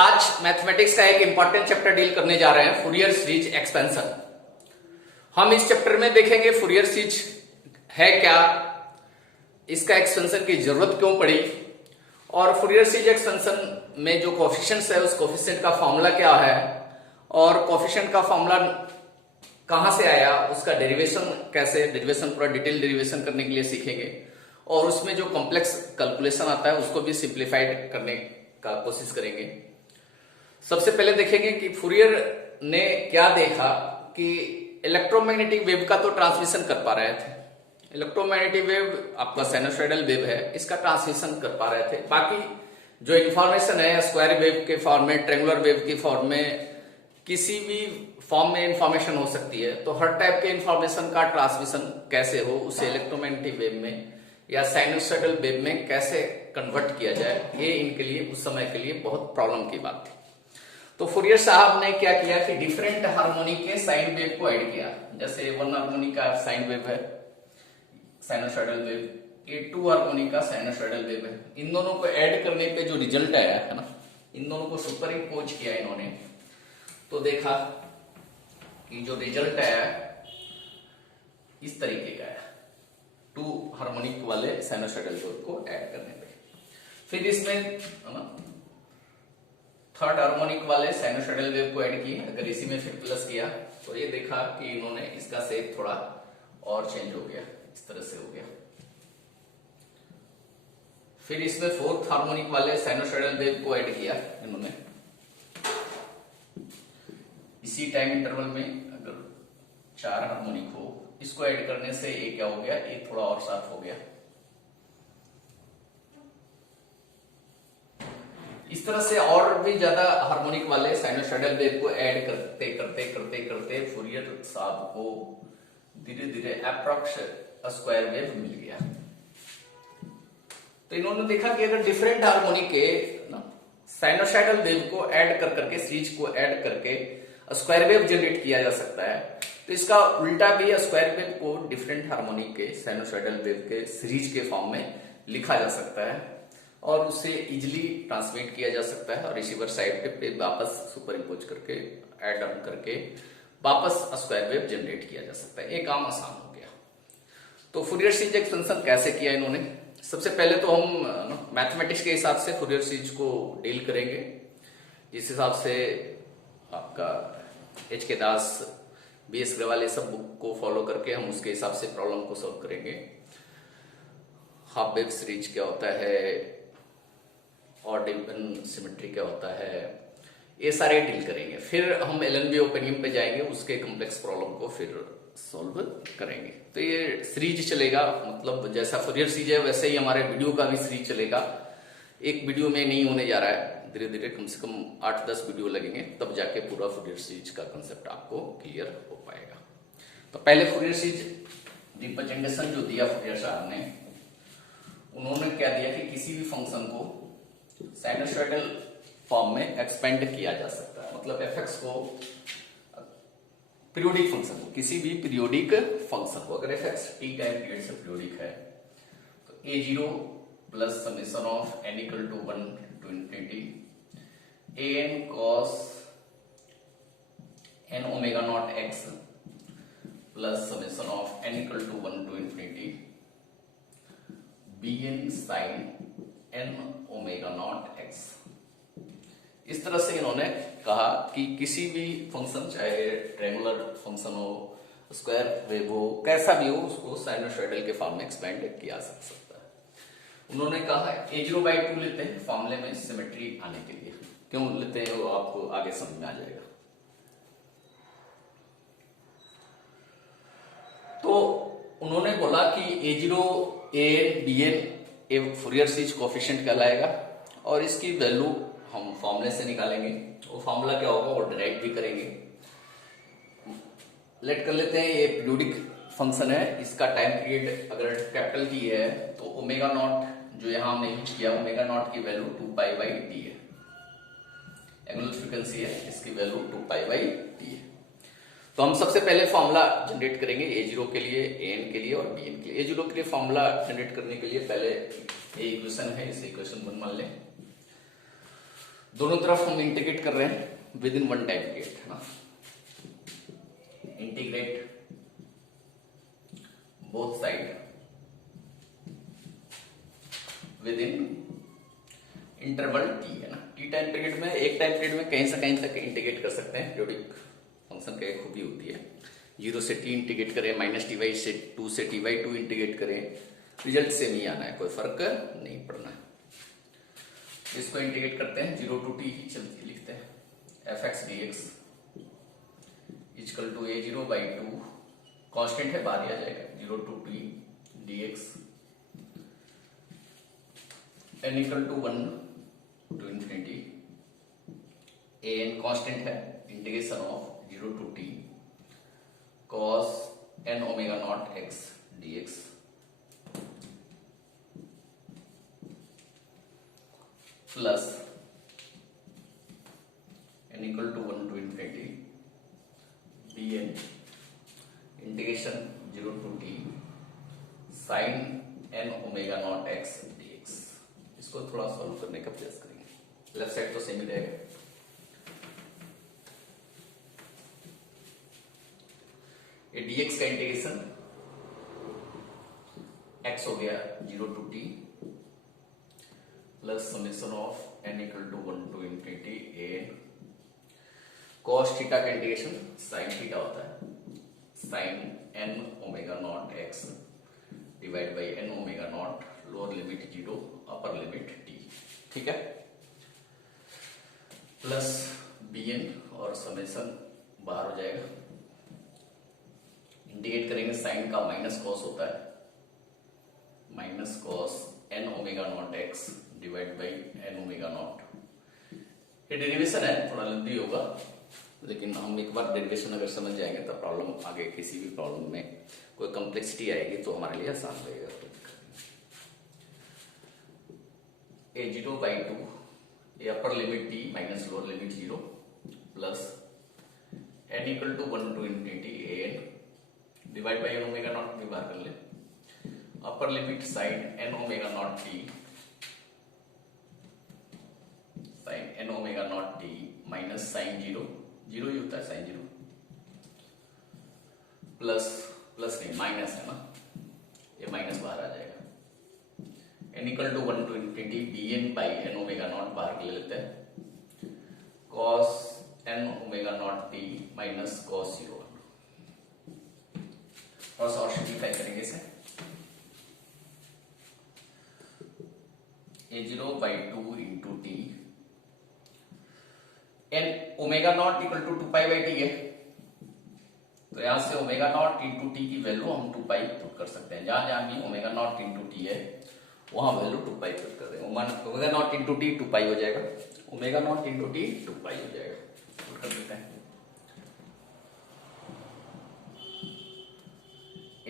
आज मैथमेटिक्स का एक इंपॉर्टेंट चैप्टर डील करने जा रहे हैं, फूरियर सीरीज एक्सपेंशन। हम इस चैप्टर में देखेंगे फूरियर सीरीज है क्या, इसका एक्सपेंशन की जरूरत क्यों पड़ी, और फूरियर सीरीज एक्सपेंशन में जो कोफिशिएंट्स है उस कोफिशिएंट का फॉर्मूला क्या है, और कोफिशिएंट का फॉर्मूला कहां से आया, उसका डेरिवेशन कैसे, डेरिवेशन पूरा डिटेल डेरिवेशन करने के लिए सीखेंगे, और उसमें जो कॉम्प्लेक्स कैलकुलेशन आता है उसको भी सिंप्लीफाइड करने का कोशिश करेंगे। सबसे पहले देखेंगे कि फूरियर ने क्या देखा कि इलेक्ट्रोमैग्नेटिक वेव का तो ट्रांसमिशन कर पा रहे थे, इलेक्ट्रोमैग्नेटिक वेव आपका साइनसॉइडल वेव है, इसका ट्रांसमिशन कर पा रहे थे। बाकी जो इंफॉर्मेशन है स्क्वायर वेव के फॉर्म में, ट्रेंगुलर वेव की फॉर्म में, किसी भी फॉर्म में इंफॉर्मेशन हो सकती है, तो हर टाइप के इंफॉर्मेशन का ट्रांसमिशन कैसे हो, उसे इलेक्ट्रोमैग्नेटिक वेव में या साइनसॉइडल वेव में कैसे कन्वर्ट किया जाए, ये इनके लिए उस समय के लिए बहुत प्रॉब्लम की बात थी। तो फूरियर साहब ने क्या किया कि डिफरेंट हार्मोनिक के साइन वेव को ऐड किया। जैसे वन हार्मोनिक का साइन वेव है साइनसॉइडल वेव, ये टू हार्मोनिक का साइनसॉइडल वेव है। इन दोनों को ऐड करने पे जो रिजल्ट आया है ना, इन दोनों को सुपर इम्पोज किया इन्होंने, तो देखा कि जो रिजल्ट आया इस तरीके का है, टू हार्मोनिक वाले साइनसॉइडल वेव को ऐड करने पे। फिर इसमें थर्ड हार्मोनिक वाले साइनसॉइडल वेव को ऐड किए, अगर इसी में फिर प्लस किया तो ये देखा कि इन्होंने इसका शेप थोड़ा और चेंज हो गया, इस तरह से हो गया। फिर इसमें फोर्थ हार्मोनिक वाले साइनसॉइडल वेव को ऐड किया इन्होंने, इसी टाइम इंटरवल में अगर चार हार्मोनिक हो, इसको ऐड करने से ये क्या हो गया, ये थोड़ा और साफ हो गया। इस तरह से और भी ज्यादा हार्मोनिक वाले साइनसॉइडल वेव को ऐड करते करते करते करते फूरियर साहब को धीरे धीरे अप्रॉक्स स्क्वायर वेव मिल गया। तो इन्होंने देखा कि अगर डिफरेंट हार्मोनिक के साइनसॉइडल वेव को ऐड कर करके, सीरीज को ऐड करके स्क्वायर वेव जनरेट किया जा सकता है, तो इसका उल्टा भी स्क्वायर वेव को डिफरेंट हार्मोनिक के साइनसॉइडल वेव के सीरीज के फॉर्म में लिखा जा सकता है, और उसे इजिली ट्रांसमिट किया जा सकता है, और रिसीवर साइड पे वापस सुपर इम्पोज करके ऐड ऑन करके वापस स्क्वायर वेव जनरेट किया जा सकता है। ये काम आसान हो गया। तो फूरियर सीरीज एक्सपेंशन कैसे किया इन्होंने, सबसे पहले तो हम मैथमेटिक्स के हिसाब से फूरियर सीरीज को डील करेंगे, जिस हिसाब से आपका एच के दास, बी एस ग्रेवाल, सब बुक को फॉलो करके हम उसके हिसाब से प्रॉब्लम को सॉल्व करेंगे। हाफ वेव सीरीज क्या होता है, और डिवीजन सिमेट्री क्या होता है, ये सारे डील करेंगे। फिर हम एलएनबी ओपेनियम पे जाएंगे, उसके कॉम्प्लेक्स प्रॉब्लम को फिर सॉल्व करेंगे। तो ये सीरीज चलेगा, मतलब जैसा फूरियर सीरीज है वैसे ही हमारे वीडियो का भी सीरीज चलेगा। एक वीडियो में नहीं होने जा रहा है, धीरे धीरे कम से कम 8-10 वीडियो लगेंगे, तब जाके पूरा फूरियर सीरीज का कंसेप्ट आपको क्लियर हो पाएगा। तो पहले फूरियर सीरीज रिप्रेजेंटेशन जो दिया फूरियर साहब ने, उन्होंने क्या दिया कि किसी भी फंक्शन को साइनसॉइडल फॉर्म में एक्सपेंड किया जा सकता है, मतलब एफ को पीरियोडिक फंक्शन को, किसी भी पीरियोडिक फंक्शन को, अगर एफ टी टाइम पीरियड से पीरियोडिक है तो a0 plus summation of n equal to 1 to infinity an cos n omega naught x plus summation of n equal to 1 to infinity bn sin n omega naught x। इस तरह से इन्होंने कहा कि किसी भी फंक्शन, चाहे ट्रायंगुलर फंक्शन हो, स्क्वायर वेव हो, कैसा भी हो, उसको साइनसॉइडल के फॉर्म में एक्सपेंड किया जा सकता है। उन्होंने कहा a0/2 लेते हैं फॉर्मूले में सिमेट्री आने के लिए। क्यों लेते हैं वो आपको आगे समझ में आ जाएगा। तो उन्होंने बोला कि a0 an bn ये फूरियर सीरीज कोफिशिएंट कहलाएगा, और इसकी वैल्यू हम फॉर्मूले से निकालेंगे। वो फॉर्मूला क्या होगा वो डिराइव भी करेंगे। लेट कर लेते हैं ये पीरियोडिक फंक्शन है, इसका टाइम पीरियड अगर कैपिटल टी है तो ओमेगा नॉट जो यहां हमने यूज किया, ओमेगा नॉट की वैल्यू 2π/t है, एंगुलर फ्रीक्वेंसी है, इसकी वैल्यू 2π/t है। तो हम सबसे पहले फॉर्मूला जनरेट करेंगे a0 के लिए, an के लिए और bn के लिए। a0 के लिए फॉर्मूला जनरेट करने के लिए पहले ये इक्वेशन है, इसे इक्वेशन 1 मान लें। दोनों तरफ हम इंटीग्रेट कर रहे हैं with in one time period, है ना। Integrate both side with in interval T, है ना। टी टाइम पीरियड में, एक टाइम पीरियड में कहीं से कहीं तक इंटीग्रेट कर सकते हैं। पीरियोडिक फंक्शन का एक खूबी होती है, 0 से टी इंटीग्रेट करें, माइनस टी वाई से 2 से टी वाई 2 इंटीग्रेट करें, रिजल्ट सेम ही आना है, कोई फर्क नहीं पड़ना है। इसको इंटीग्रेट करते हैं, 0 टू टी चलती लिखते हैं, f x D x equal to A 0 by 2, constant है बाहर ही आ जाएगा, 0 to t d x n equal to 1 to infinity, A n constant है, integration of 0 to t cos n omega naught x dx plus n equal to 1 to infinity bn integration 0 to t sin n omega naught x dx। इसको थोड़ा solve करने का प्रयास करेंगे। Left side तो same ही रहेगा, ये dx का इंटीग्रेशन x हो गया 0 to t plus summation of n equal to 1 to infinity a cos theta का इंटीग्रेशन sin थीटा होता है, sin n omega naught x divide by n omega naught lower limit 0 upper limit t, ठीक है, plus bn और summation बाहर हो जाएगा, integrate करेंगे, साइन का माइनस कॉस होता है, minus cos N omega naught x divide by N omega naught. ये डेरिवेशन है, थोड़ा लंबी होगा, लेकिन हम एक बार डेरिवेशन अगर समझ जाएंगे तो प्रॉब्लम आगे किसी भी प्रॉब्लम में कोई कॉम्प्लेक्सिटी आएगी तो हमारे लिए आसान रहेगा। A 0 by 2 A upper limit T minus lower limit 0 plus N equal to 1 to infinity A N divide by N omega naught भी बाहर कर ले, upper limit sine N omega naught T, sine N omega naught T minus sine 0 0 ही होता है sine 0 plus plus नहीं minus है ना, ये माइनस बाहर आ जाएगा, N equal to 1 to infinity B N by N omega naught बाहर ले लेते हैं, cos N omega naught T minus cos 0 और सिंप्लीफाई करेंगे इसे, A 0 by 2 into T N omega naught equal to 2 pi by T है, तो यहां से ओमेगा नॉट इंटू टी की वैल्यू हम 2 पाई पुट कर सकते हैं, जहां जहां भी ओमेगा नॉट इंटू टी है वहां वैल्यू 2 पाई पुट कर देंगे, omega naught into T 2 pi हो जाएगा, omega naught into T 2 pi हो जाएगा, पुट कर देते हैं,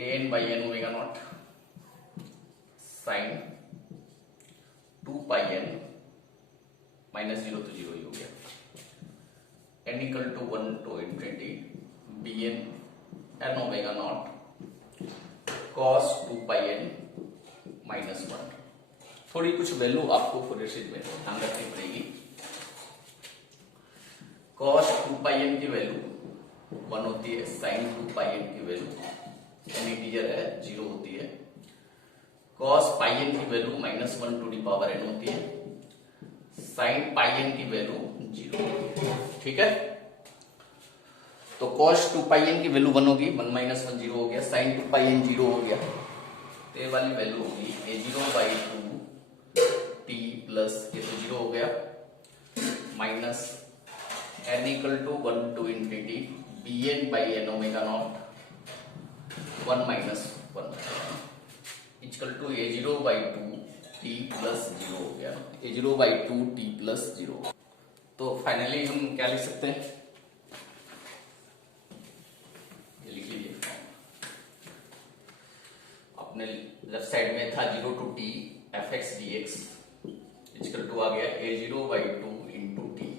N by N omega naught sine 2 pi N minus 0 तो 0 ही हो गया, N equal to 1 to infinity B N N omega naught cos 2 pi N minus 1। थोड़ी कुछ वैल्यू आपको फुरियर सीरीज में ध्यान रखनी पड़ेगी, कॉस 2 पाई एन की वैल्यू 1 होती है, साइन 2 पाई एन की वैल्यू एन इंटीजर है 0 होती है, cos पाई एन की value minus 1 to the power n होती है, sin पाई एन की वैल्यू 0, ठीक है। तो cos 2 पाई एन की वैल्यू 1 होगी, 1 माइनस 1 0 हो गया, sin 2 पाई एन 0 हो गया, तो ये वाली वैल्यू होगी ए 0 बाई 2 टी प्लस ये तो 0 हो गया minus n equal to 1 to infinity B N by N omega naught 1 minus 1 equal to A 0 by 2 T plus 0 हो गया, ए 0 बाई 2 टी प्लस 0। तो फाइनली हम क्या लिख सकते हैं, ये लिख लीजिए, अपने लेफ्ट साइड में था 0 to T F x D x equal to आ गया ए 0 बाई 2 इंटू टी,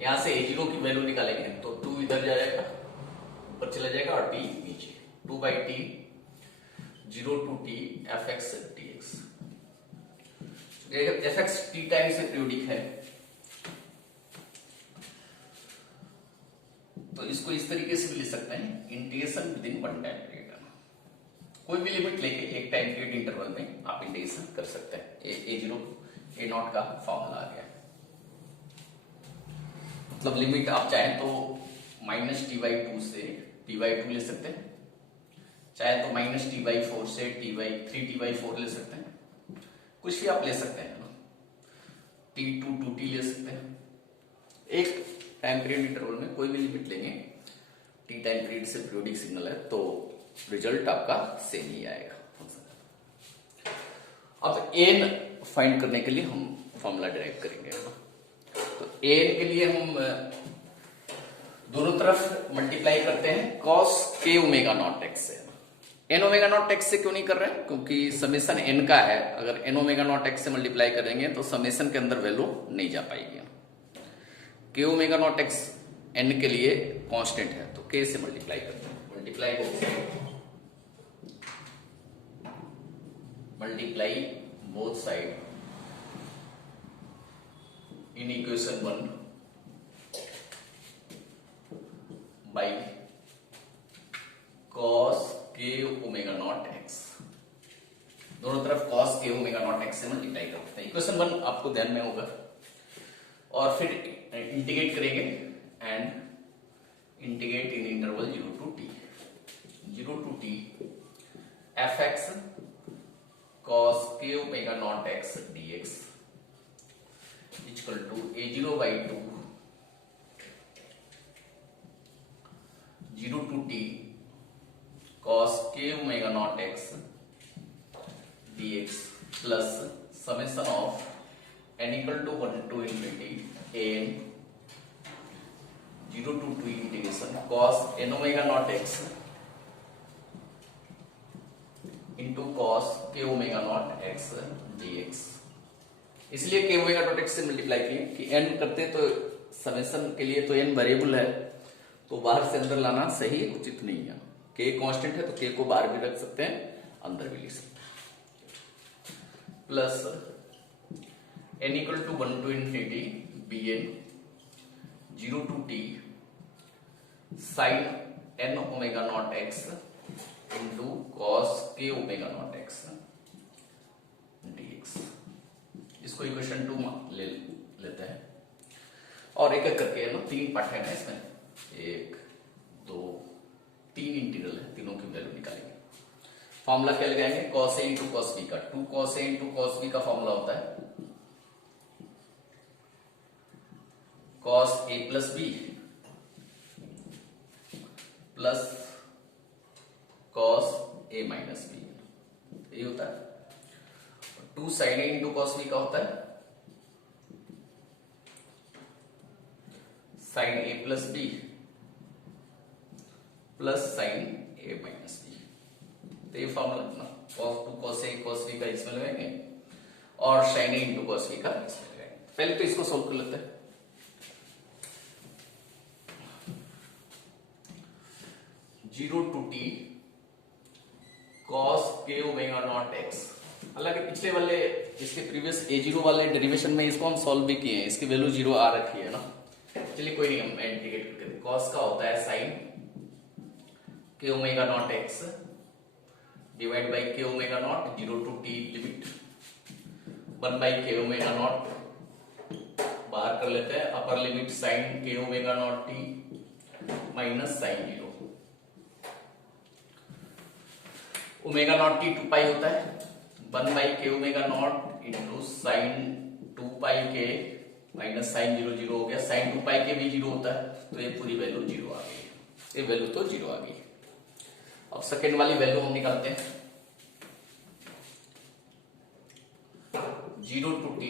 यहां से ए 0 की वैल्यू निकालेंगे तो 2 इधर जाएगा ऊपर चला जाएगा और टी नीचे, 2 by T 0 to T F x D X, F X T time से पीरियोडिक है तो इसको इस तरीके से भी ले सकते हैं, integration within one time period. कोई भी लिमिट लेके एक टाइम पीरियड इंटरवल में आप इंटीग्रेशन कर सकते हैं। A0 A0 का फॉर्मूला आ गया, मतलब लिमिट आप चाहें तो -t/2 से t/2 ले सकते हैं, चाहे तो -t/4 से 3t/4 ले सकते हैं, कुछ भी आप ले सकते हैं ना, t2 2t ले सकते हैं। एक टाइम पीरियड इंटरवल में कोई भी लिमिट लेंगे, t टाइम पीरियड से पीरियोडिक सिग्नल है तो रिजल्ट आपका सेम ही आएगा। अब n फाइंड करने के लिए हम फॉर्मूला डिराइव करेंगे, तो n के लिए हम दोनों तरफ मल्टीप्लाई करते हैं cos k omega naught x से। n ओमेगा नॉट x से क्यों नहीं कर रहे हैं, क्योंकि समेशन n का है, अगर n ओमेगा नॉट x से मल्टीप्लाई करेंगे तो समेशन के अंदर वैल्यू नहीं जा पाएगी। k omega naught x n के लिए कांस्टेंट है तो k से मल्टीप्लाई करते हैं, multiply both side in equation 1 by cos k omega naught x, दोनों तरफ cos k omega naught x से मल्टीप्लाई करते हैं। इक्वेशन 1 आपको ध्यान में होगा, और फिर इंटीग्रेट करेंगे and integrate in interval 0 to t fx cos k omega naught x dx equal to A0/2 0 to t cos k omega naught x dx plus summation of n equal to 1 to infinity an 0 to 2 integration cos n omega naught x into cos k omega naught x dx। इसलिए k omega naught x से multiply किए कि n करते तो summation के लिए तो n variable है, तो बाहर से अंदर लाना सही उचित नहीं है। k कांस्टेंट है तो k को बाहर भी रख सकते हैं, अंदर भी लिख सकते हैं, plus n equal to 1 to infinity bn 0 to t sin n omega naught x into cos k omega naught x dx। इसको इक्वेशन 2 ले लेते हैं और एक एक करके ना 3 पार्ट है ना इसमें, 1 2 3 इंटीग्रल है, तीनों की वैल्यू निकालेंगे। फॉर्मूला क्या लगाएंगे, cos a into cos b का, 2 cos a into cos b का फॉर्मूला होता है cos a plus b plus cos a minus b, ये होता है। 2 sin a into cos b का होता है sin a plus b plus sin a minus b, तो ये फॉर्मूला ना cos a cos b का इसमें लगाएंगे और sin a into cos b का इसमें लगाएंगे। पहले तो इसको सोल्व कर लेते हैं। 0 to t cos k omega naught x, हालांकि पिछले वाले इसके प्रीवियस A0 वाले डेरिवेशन में इसको हम सॉल्व भी किए हैं, इसकी वैल्यू 0 आ रखी है ना, चलिए कोई नहीं, हम इंटीग्रेट करके cos का होता है sin k omega naught x divide by k omega naught 0 to t limit 1 by k omega naught, बाहर कर लेते हैं upper limit sin k omega naught t minus sin 0, omega naught t 2 pi होता है 1 by k omega naught into sine 2 pi k minus sine 0 0 हो गया, sign 2 pi k भी 0 होता है, तो ये पूरी वैल्यू 0 आ गई, ये वैल्यू तो 0 आ गई। अब सेकेंड वाली वैल्यू हम निकालते हैं, 0 to t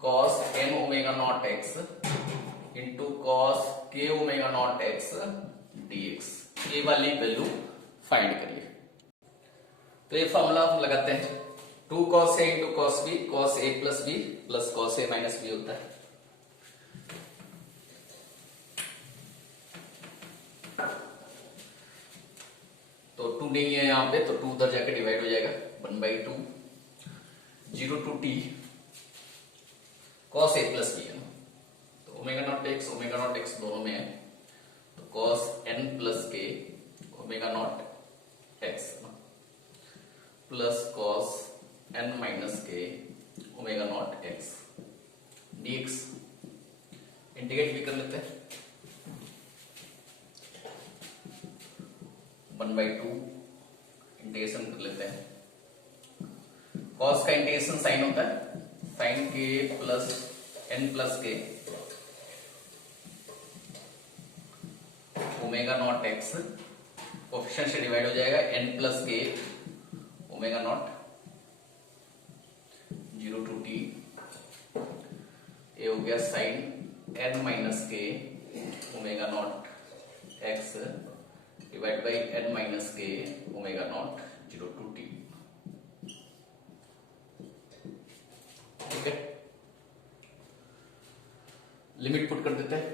cos m omega naught x into cos k omega naught x dx, ये वाली वैल्यू फाइंड करिए। तो ये फॉर्मूला हम लगाते हैं, 2 cos a into cos b cos a plus b plus cos a minus b होता है। तो 2 नहीं है यहाँ पे, तो 2 उधर जाके डिवाइड हो जाएगा, 1/2 0 to t cos a plus b है ना, तो ओमेगा नॉट x दोनों में है, तो cos n plus k omega naught x plus cos n minus के omega naught x dx। Integrate भी कर लेते हैं, 1/2 इंटीग्रेशन कर लेते हैं। कॉस का इंटीग्रेशन साइन होता है साइन के plus n plus k omega naught x, coefficient से डिवाइड हो जाएगा n plus k omega naught 0 to t। ये हो गया साइन n माइनस के omega naught x divide by n minus के ओमेगा नॉट 0 to t। ठीक है, लिमिट पुट कर देते हैं।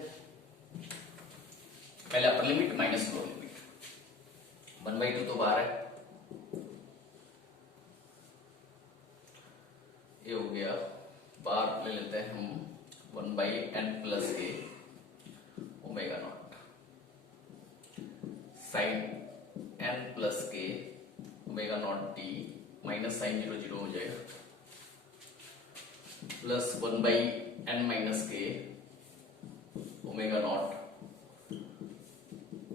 पहले upper limit minus lower limit, 1/2 तो बाहर है, ये हो गया। बाहर ले लेते हैं हम 1/n plus k omega naught sine n plus k omega naught t minus sine 0 0 हो जाएगा प्लस 1/n माइनस के omega naught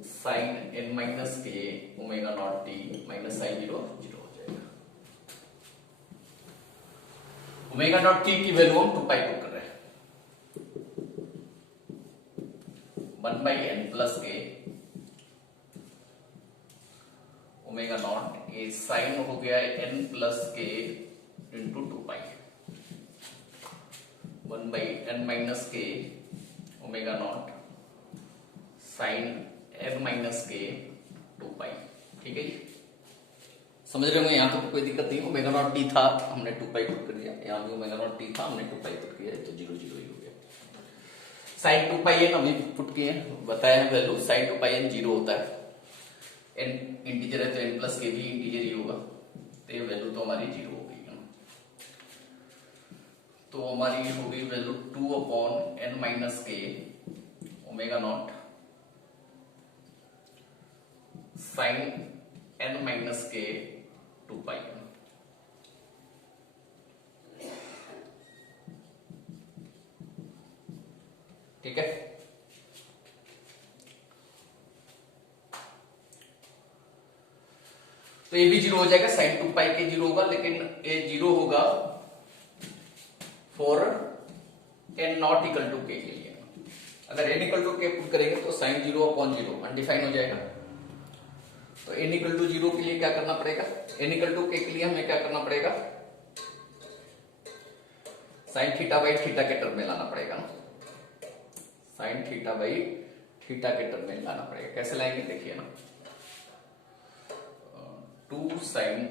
sine n minus के omega naught t minus sine 0 0 हो जाएगा। ओमेगा नॉट t की वैल्यू हम 2 pi put कर रहे हैं, 1/n plus k omega naught, ये साइन हो गया n plus K into 2 pi, 1/n minus के omega naught sine n minus K 2 पाई। ठीक है जी, समझ रहे होंगे, यहाँ तो कोई दिक्कत नहीं। ओमेगा नॉट t था, हमने 2 पाई पुट कर दिया, यहाँ भी ओमेगा नॉट t था, हमने 2 पाई पुट किया, तो 0 0 ही हो गया। साइन 2 पाई n अभी पुट किए, बताया है वैल्यू, साइन 2 पाई n 0 होता है, n इंटीजर है तो n प्लस के भी इंटीजर ही होगा, तो ये वैल्यू तो हमारी 0 हो गई है। तो हमारी हो गई वैल्यू 2/n माइनस के omega naught sine n minus K 2 पाई। ठीक है, तो ये भी 0 हो जाएगा, साइन 2 पाई के 0 होगा, लेकिन ये 0 होगा for n not equal to K लिए। अगर n equal to K put करेंगे तो साइन 0/0 अनडिफाइन हो जाएगा। तो n इक्वल टू 0 के लिए क्या करना पड़ेगा, n इक्वल टू के लिए हमें क्या करना पड़ेगा, साइन थीटा बाई थीटा के टर्म में लाना पड़ेगा ना, साइन थीटा बाई थीटा के टर्म में लाना पड़ेगा। कैसे लाएंगे देखिए ना, 2 साइन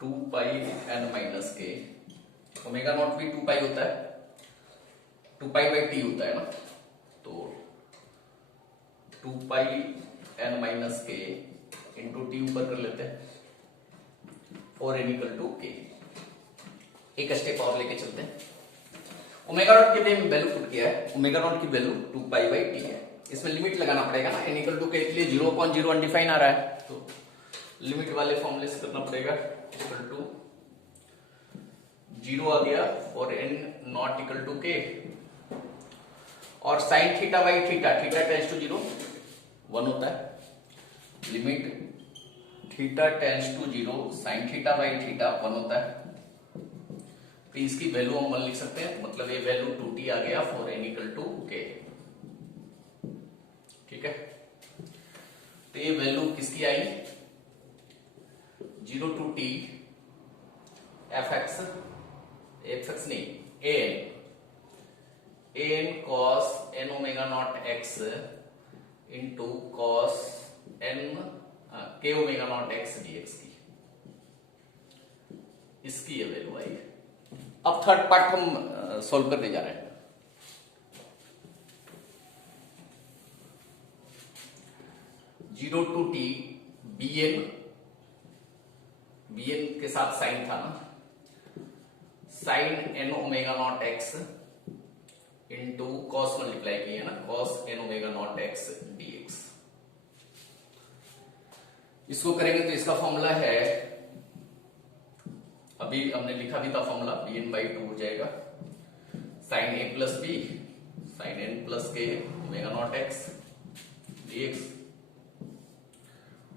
2 पाई n माइनस के ओमेगा नॉट भी 2 पाई होता है, 2 पाई बाई टी होता है ना, तो 2 पाई n माइनस के इंटू टी ऊपर कर लेते हैं फॉर n इक्वल टू के। एक स्टेप और लेके चलते हैं। ओमेगा नॉट के लिए वैल्यू पुट किया है, ओमेगा नॉट की वैल्यू 2 पाई बाई टी है, इसमें लिमिट लगाना पड़ेगा ना, n इक्वल टू के लिए 0/0 अनडिफाइन आ रहा है, तो लिमिट वाले फॉर्मूले से करना पड़ेगा, इक्वल टू 0 आ गया for n not equal to K, और sine theta by theta, theta tends to 0 1 होता है, limit theta tends to 0 sine theta by theta 1 होता है, तो इसकी वैल्यू हम 1 लिख सकते हैं, मतलब ये वैल्यू 2t आ गया फॉर n इक्वल टू के। ठीक है, तो ये वैल्यू किसकी आई, 0 to t fx नहीं an cos n omega naught x into cos n k omega naught x dx की, इसकी ये वैल्यू आई है। अब थर्ड पार्ट हम सॉल्व करने जा रहे हैं। जीरो टू टी bn के साथ साइन था ना, sine n omega naught x into cos multiply किए ना, cos N omega naught x D X. इसको करेंगे तो इसका फॉर्मूला है, अभी हमने लिखा भी था formula, b N by two हो जाएगा sine a plus b sine n plus k omega naught x dx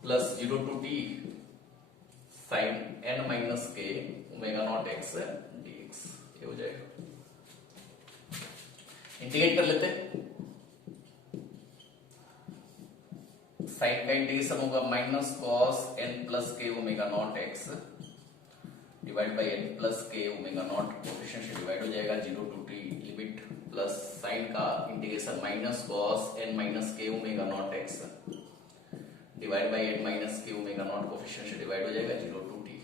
plus 0 to t sine n minus के ओमेगा नॉट एक्स डीएक्स। ये हो जाएगा। इंटीग्रेट कर लेते हैं। साइन का इंटीग्रेशन होगा minus cos n plus k omega naught x divide by n plus k omega naught, coefficient से डिवाइड हो जाएगा 0 to t limit, plus sine का integration minus cos n minus के omega naught x divide by n minus के omega naught, coefficient से divide हो जाएगा 0 to t.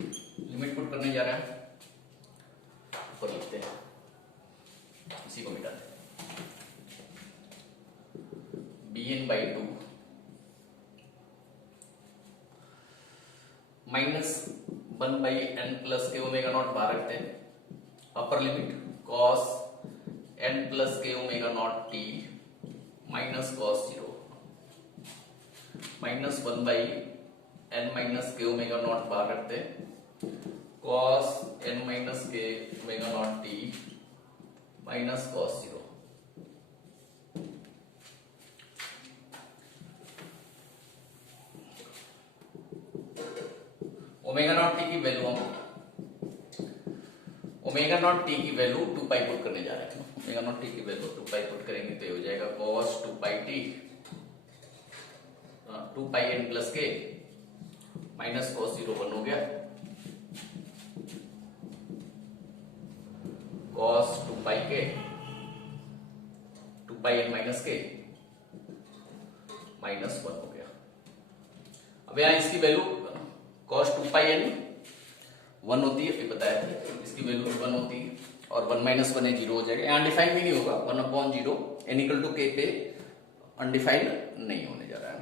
Limit put करने जा रहा है, ऊपर लिखते हैं, इसी को मिटाते हैं। B N by two minus 1 by n plus k omega naught बाहर रखते हैं, upper limit cos n plus k omega naught T minus cos 0 minus 1 by n minus के ओमेगा नॉट बाहर रखते हैं, कॉस एन माइनस के omega naught T minus cos 0। Omega naught t की value हम ओमेगा नॉट टी की value 2 pi put करने जा रहे हैं। ओमेगा नॉट टी की वैल्यू 2 पाई पुट करेंगे तो ये हो जाएगा cos 2 pi T 2 pi N plus के माइनस cos 0 1 हो गया, cos 2 पाई के 2 पाई एन माइनस के माइनस 1 हो गया। अब यहां इसकी वैल्यू cos 2 पाई एन 1 होती है, फिर बताया था इसकी वैल्यू 1 होती है, और 1 माइनस 1 है 0 हो जाएगा। यहाँ अनडिफाइंड भी नहीं होगा, 1 अपॉन 0 एन इक्वल टू के पे अनडिफाइंड नहीं होने जा रहा है,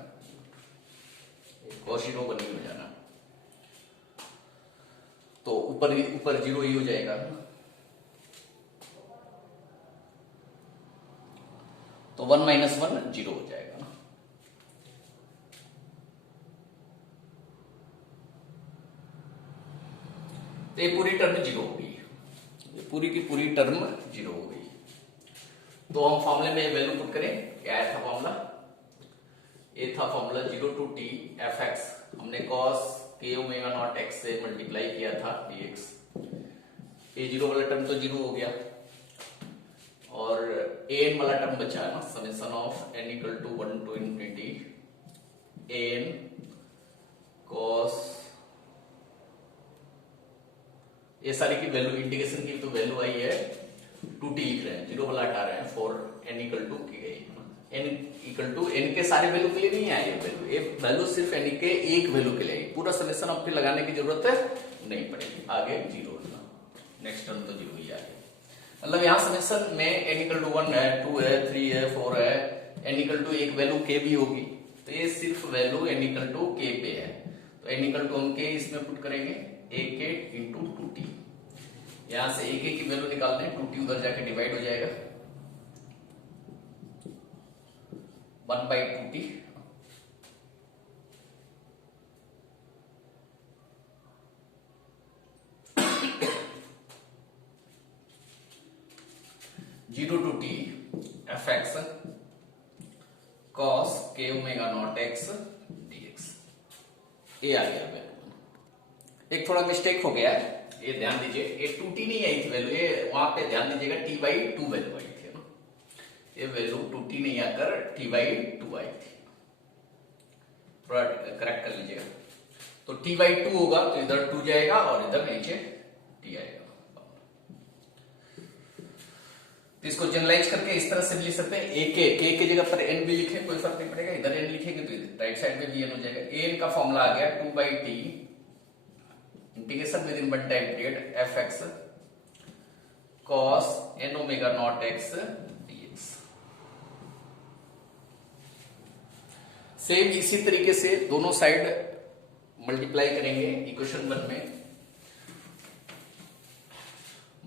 cos 0 1 ही हो जाना, तो ऊपर 0 ही हो जाएगा, तो 1 माइनस 1 0 हो जाएगा। तो ये पूरी टर्म 0 हो गई, पूरी की पूरी टर्म 0 हो गई। तो हम फॉर्मूले में वैल्यू पुट करें, क्या था फॉर्मूला, ये था formula 0 to T F X, हमने cos K omega naught X से मल्टीप्लाई किया था डीएक्स, ये 0 वाला टर्म तो 0 हो गया, और एन वाला टर्म बचा है ना, summation of N equal to 1 to infinity N cos, ये सारी की वैल्यू इंटीग्रेशन की तो वैल्यू आई है 2t लिख रहे हैं, 0 वाला हटा रहे हैं, फॉर n इक्वल टू की गई, n इक्वल टू n के सारे वैल्यू के लिए नहीं आई है वैल्यू, ये वैल्यू सिर्फ n के एक वैल्यू के लिए आई, पूरा समेशन अब फिर लगाने की जरूरत नहीं पड़ेगी, आगे 0 नेक्स्ट टर्म तो 0 ही आ गया। मतलब यहाँ समेशन में n इक्वल टू 1 है, 2 है, 3 है, 4 है, n इक्वल टू एक वैल्यू k भी होगी, तो ये सिर्फ value n equal to k पे है, तो n इक्वल टू हम k इसमें पुट करेंगे ak इंटू 2t, यहां से ak की वैल्यू निकालते हैं, 2t उधर जाके डिवाइड हो जाएगा 1 by 2t, zero to T F x cos K omega naught x dx, ये आ गया वैल्यू। एक थोड़ा मिस्टेक हो गया है, ये ध्यान दीजिए, ये 2t नहीं आई थी वैल्यू, ये वहां पे ध्यान दीजिएगा t बाई 2 वैल्यू आई थी ना, ये वैल्यू 2t नहीं आकर t बाई 2 आई थी, थोड़ा करेक्ट कर लीजिएगा। तो t बाई 2 होगा तो इधर 2 जाएगा और इधर नीचे t आएगा। तो इसको जनरलाइज करके इस तरह से भी लिख सकते हैं, a के जगह पर n भी लिखे कोई फर्क नहीं पड़ेगा, इधर n लिखेंगे तो राइट साइड में भी n हो जाएगा। an का फॉर्मूला आ गया 2 by T integration within one time period F x cos N omega naught x D X. Same इसी तरीके से दोनों साइड मल्टीप्लाई करेंगे, इक्वेशन 1 में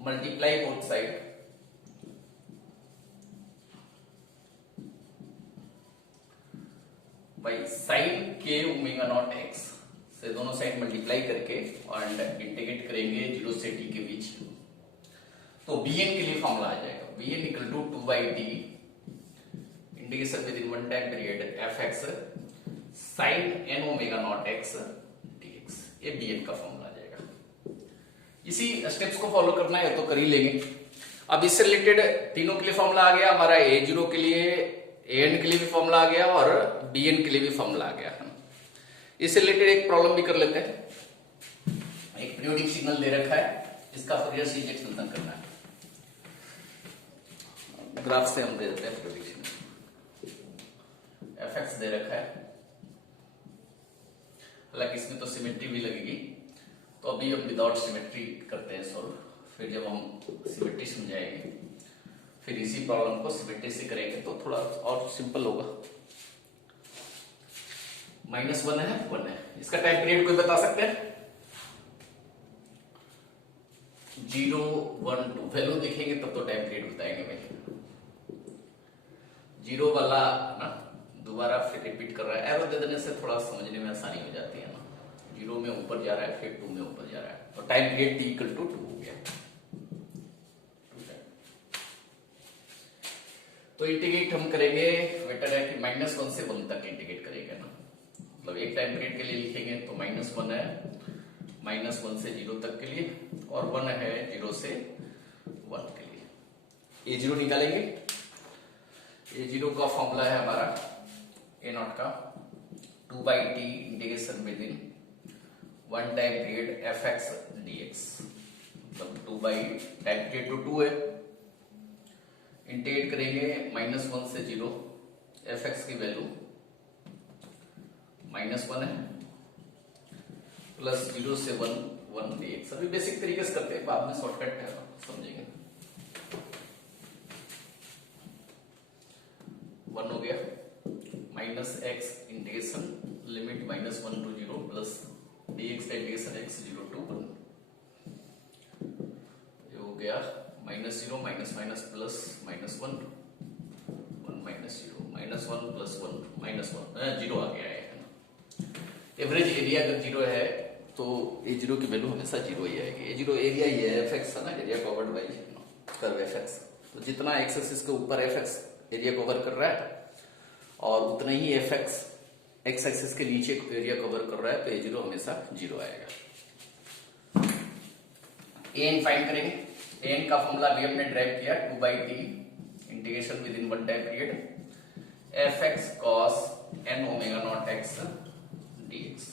multiply both side by sine के ओमेगा नॉट एक्स से दोनों साइड मल्टीप्लाई करके और इंटीग्रेट करेंगे 0 से t के बीच, तो bn के लिए फॉर्मूला आ जाएगा bn इक्वल to 2 by T integration within one time period F X sine N omega naught x dx। ये bn का फॉर्मूला आ जाएगा। इसी स्टेप्स को फॉलो करना है तो कर ही लेंगे। अब इससे रिलेटेड तीनों के लिए फॉर्मूला आ गया हमारा, a0 के लिए, an के लिए भी फॉर्मूला आ गया और bn के लिए भी फॉर्मूला आ गया। इससे रिलेटेड एक प्रॉब्लम भी कर लेते हैं। एक पीरियोडिक सिग्नल दे रखा है, इसका फूरियर सीरीज एक्सपेंशन करना है। ग्राफ से हम दे देते हैं पीरियोडिक सिग्नल, fx दे रखा है, हालांकि इसमें तो सिमेट्री भी लगेगी, तो अभी हम विदाउट सिमेट्री करते हैं सॉल्व, फिर जब हम सिमेट्री समझाएंगे फिर इसी प्रॉब्लम को सिमेट्री से करेंगे तो थोड़ा और सिंपल होगा। -1 है 1 है, इसका टाइम पीरियड कोई बता सकते हैं? 0 1 2 वैल्यू देखेंगे तब तो टाइम पीरियड बताएंगे भाई। 0 वाला ना दोबारा फिर रिपीट कर रहा है, एरो दे देने से थोड़ा समझने में आसानी हो जाती है ना। 0 में ऊपर जा रहा है फिर 2 में ऊपर जा रहा है, तो टाइम पीरियड t इक्वल टू 2 हो गया। तो इंटीग्रेट हम करेंगे, बेटर है कि -1 से 1 तक इंटीग्रेट करेंगे ना, मतलब एक टाइम पीरियड के लिए लिखेंगे तो -1 है, -1 से 0 तक के लिए, और 1 है 0 से 1 के लिए। a0 निकालेंगे, a0 का फॉर्मूला है हमारा a0 का 2 by T integration within one time period F x dx, मतलब 2 बाई टाइम पीरियड तो 2 है, इंटीग्रेट करेंगे -1 से 0, एफ एक्स की वैल्यू -1 है, प्लस 0 से 1 1 dx। अभी बेसिक तरीके से करते हैं, बाद में शॉर्टकट है समझेंगे। 1 हो गया, -x integration limit -1 to 0 plus dx का इंटीग्रेशन x 0 to 1, ये हो गया -0 माइनस माइनस प्लस -1 1 -0 -1 प्लस 1 -1 0 आ गया है ना। एवरेज एरिया अगर 0 है तो a0 की वैल्यू हमेशा 0 ही आएगी। a0 एरिया ही है, fx है ना, area covered by curve fx, तो जितना x एक्सिस के ऊपर fx एरिया कवर कर रहा है और उतना ही fx x एक्सिस के नीचे एरिया कवर कर रहा है, तो a0 हमेशा 0 आएगा। an फाइंड करेंगे, an का फॉर्मूला भी हमने ड्राइव किया 2 by T integration within one time period F x cos N omega naught x dx।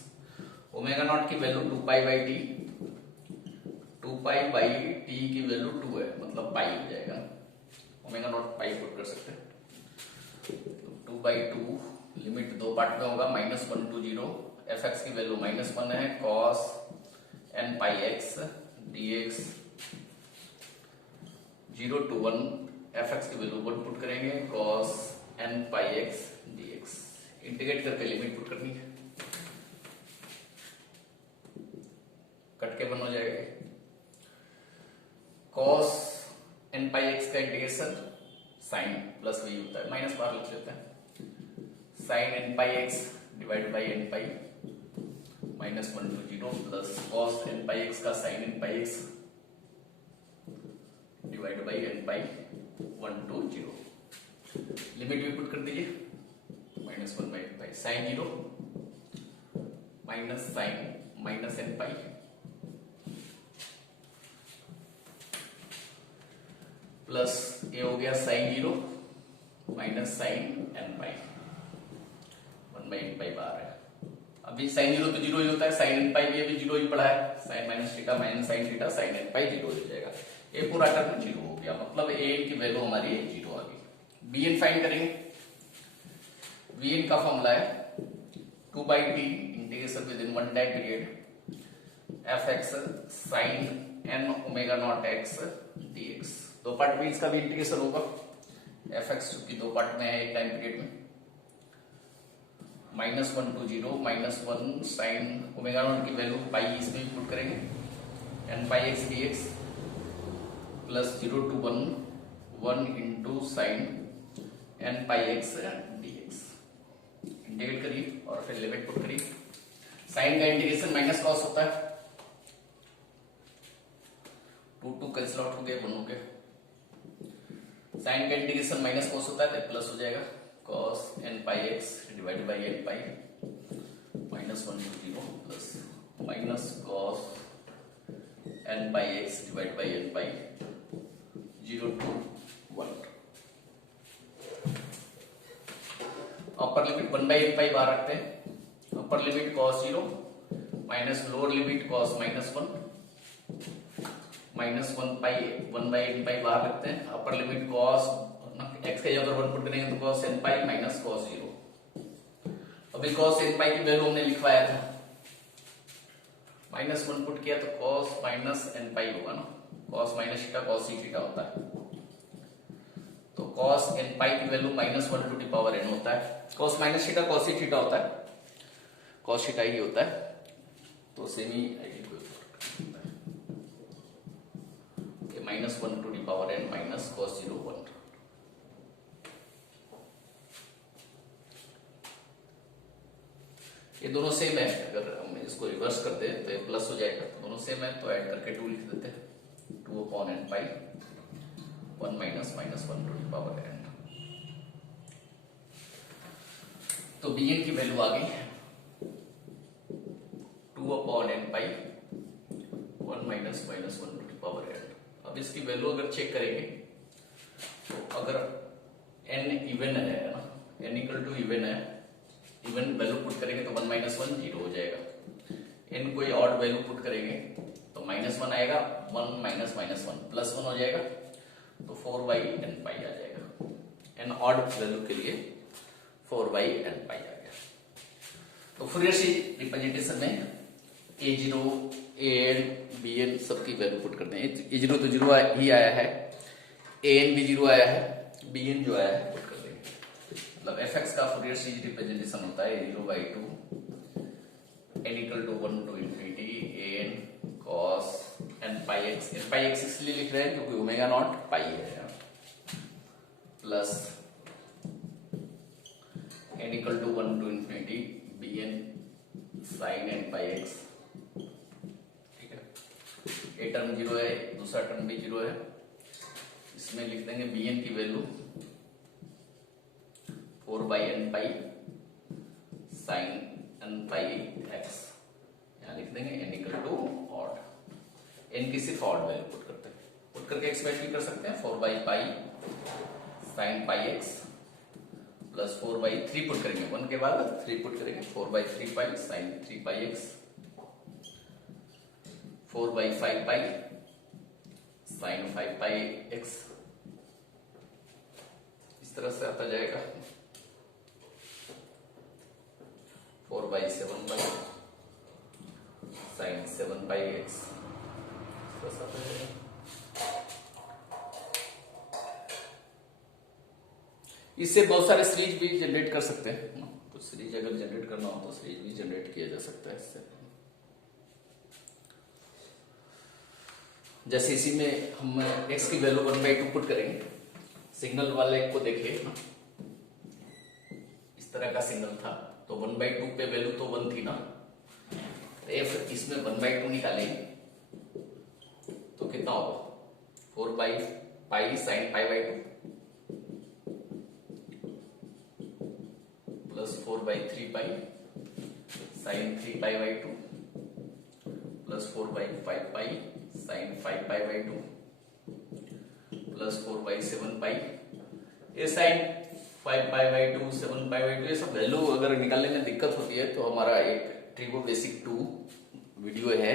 Omega naught की value 2 pi by t, 2 pi by t की value 2 है, मतलब पाई हो जाएगा, ओमेगा नॉट पाई पुट कर सकते हैं। तो 2 बाई 2 लिमिट दो पार्ट में होगा, -1 to 0, एफ एक्स की वैल्यू -1 है, cos N pi x dx 0 to 1, F X की वैल्यू 1 पुट करेंगे, cos N pi x dx, integrate करके लिमिट पुट करनी है, कट के 1 हो जाएगा। कॉस एन पाई एक्स का इंटीग्रेशन साइन प्लस वही होता है, माइनस बाहर लिख लेते हैं, sine N pi x divide by N pi -1 to 0 plus cos N pi x का sine N pi x divide by N pi 1 to 0, limit भी पुट कर दीजिए, -1 by N pi sine 0 minus sine minus n pi plus ये हो गया sine 0 minus sine N pi 1 by N pi बाहर है। अभी साइन 0 तो 0 ही होता है, साइन एन पाई भी अभी 0 ही पड़ा है, sine minus theta minus sine theta sine N pi 0 हो जाएगा, ये पूरा टर्म 0 हो गया, मतलब ए की वैल्यू हमारी 0 आ गई। बी एन फाइंड करेंगे, बी एन का फॉर्मूला है 2 by T integration within one time period F X sine N omega naught x dx। दो पार्ट में इसका भी इंटीग्रेशन होगा, एफ एक्स चूंकि दो पार्ट में है एक टाइम पीरियड में, -1 to 0 -1 साइन ओमेगा नॉट की वैल्यू पाई इसमें भी पुट करेंगे, n pi x dx plus 0 to 1 1 into sine N pi x dx, integrate करिए और फिर लिमिट पुट करिए। साइन का इंटीग्रेशन माइनस कॉस होता है, 2 कैंसिल आउट हो गए, 1 हो गया। साइन का इंटीग्रेशन माइनस कॉस होता है तो प्लस हो जाएगा, cos n pi x divided by n pi -1 to 0 plus minus cos n pi x divided by n pi 0 to 1। Upper limit 1 by n पाई बाहर रखते हैं, upper limit cos 0 minus lower limit cos -1 -1 pi 1 by n पाई बाहर रखते हैं। Upper limit cos x का अगर 1 put करेंगे तो cos n pi minus cos 0। अभी cos n पाई की वैल्यू हमने लिखवाया था, -1 पुट किया तो cos माइनस n पाई होगा ना, cos minus theta cos c theta होता है। तो cos n पाई की value -1 to the power n होता है। cos minus theta cos c theta होता है, cos थीटा ही होता है। तो सेमी -1 to the power n minus cos 0 1। ये दोनों सेम है, अगर हम इसको रिवर्स कर दे तो ये प्लस हो जाएगा, तो दोनों सेम है तो ऐड करके 2 लिख देते हैं, 2 upon n pi 1 minus -1 to the power n। तो bn की वैल्यू आ गई 2 upon n pi 1 minus -1 to the power n। अब इसकी वैल्यू अगर चेक करेंगे तो अगर n इवन है ना, n इक्वल टू इवन है, इवन वैल्यू पुट करेंगे तो 1 माइनस 1 0 हो जाएगा। n कोई ऑड वैल्यू पुट करेंगे तो -1 आएगा, 1 माइनस -1 प्लस 1 हो जाएगा, तो 4 बाई n पाई आ जाएगा। n ऑड वैल्यू के लिए 4 बाई n पाई आ गया। तो फूरियर सीरीज रिप्रेजेंटेशन में a0 an bn सबकी वैल्यू पुट करते हैं। a0 तो 0 ही आया है, an भी 0 आया है, bn जो आया है पुट कर देंगे। मतलब fx का फूरियर सीरीज रिप्रेजेंटेशन होता है 0/2 n equal to 1 to infinity an cos n pi x। n pi x इसलिए लिख रहे हैं क्योंकि ओमेगा नॉट पाई है, plus n equal to 1 to infinity bn sin n pi x। ठीक है, ए टर्म 0 है, दूसरा टर्म भी 0 है, इसमें लिख देंगे bn की value 4 by n pi sin n pi x। यहां लिख देंगे n equal to odd, n की सिर्फ ऑड वैल्यू पुट करते हैं, पुट करके एक्सप्रेस भी कर सकते हैं 4 by pi sin pi x plus 4 by 3 put करेंगे, 1 के बाद 3 पुट करेंगे, 4 by 3 pi sin 3 pi x 4 by 5 pi sin 5 pi x। इस तरह से आता जाएगा 4 by 7 pi sin 7 pi x। इस तरह से आता जाएगा। इससे बहुत सारे सीरीज भी जनरेट कर सकते हैं, तो सीरीज अगर जनरेट करना हो तो सीरीज भी जनरेट किया जा सकता है इससे। जैसे इसी में हम x की वैल्यू 1/2 पुट करेंगे, सिग्नल वाले को देखिए, इस तरह का सिग्नल था तो 1/2 पे वैल्यू तो 1 थी ना, f इसमें 1/2 निकालेंगे तो कितना होगा 4 by pi sin π/2 plus 4 by 3 pi sin 3π/2 plus 4 by 5 pi sin 5π/2 plus 4 by 7 pi. ये sin 5π/2 7π/2 ये सब वैल्यू अगर निकालने में दिक्कत होती है तो हमारा एक ट्रिगो बेसिक 2 वीडियो है,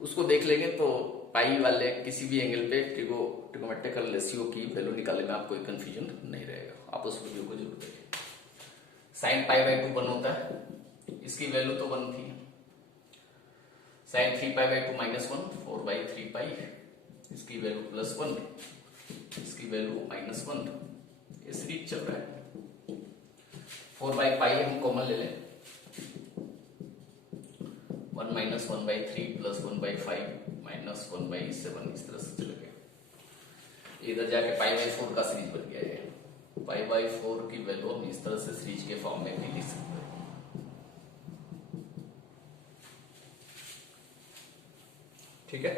उसको देख लेंगे तो पाई वाले किसी भी एंगल पे ट्रिगोमेट्रिकल रेशियो की वैल्यू निकालने में आपको कंफ्यूजन नहीं रहेगा। आप उस वीडियो को जरूर देखें। sin π/2 1 होता है, इसकी वैल्यू तो 1 थी, sin 3π/2 -1 4 बाई 3 पाई, इसकी वैल्यू +1, इसकी वैल्यू -1। ये सीरीज चल रहा है, 4 बाई पाई हम कॉमन ले लें, 1 - 1/3 प्लस 1/5 माइनस 1/7, इस तरह से चल गया। इधर जाके π/4 का सीरीज बन गया है। π/4 की वैल्यू हम इस तरह से सीरीज के फॉर्म में भी लिख सकते हैं। ठीक है,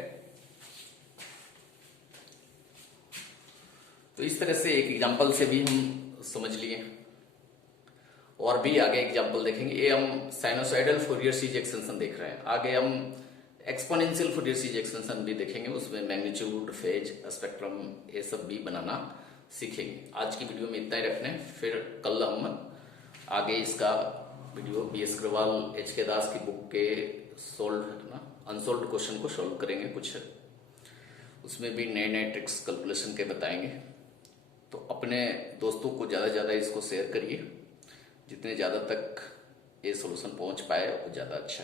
तो इस तरह से एक एग्जांपल से भी हम समझ लिए, और भी आगे एग्जांपल देखेंगे। ये हम साइनोसॉइडल फूरियर सीरीज एक्सटेंशन देख रहे हैं, आगे हम एक्सपोनेंशियल फूरियर सीरीज एक्सटेंशन भी देखेंगे, उसमें मैग्नीट्यूड, फेज, स्पेक्ट्रम ये सब भी बनाना सीखेंगे। आज की वीडियो में इतना ही रखने, फिर कल हम आगे इसका वीडियो BS अग्रवाल, HK दास की बुक के अनसोल्व क्वेश्चन को सोल्व करेंगे, कुछ उसमें भी नए नए ट्रिक्स कैलकुलेशन के बताएंगे। तो अपने दोस्तों को ज़्यादा से ज़्यादा इसको शेयर करिए, जितने ज़्यादा तक ये सॉल्यूशन पहुंच पाए वो ज़्यादा अच्छा है।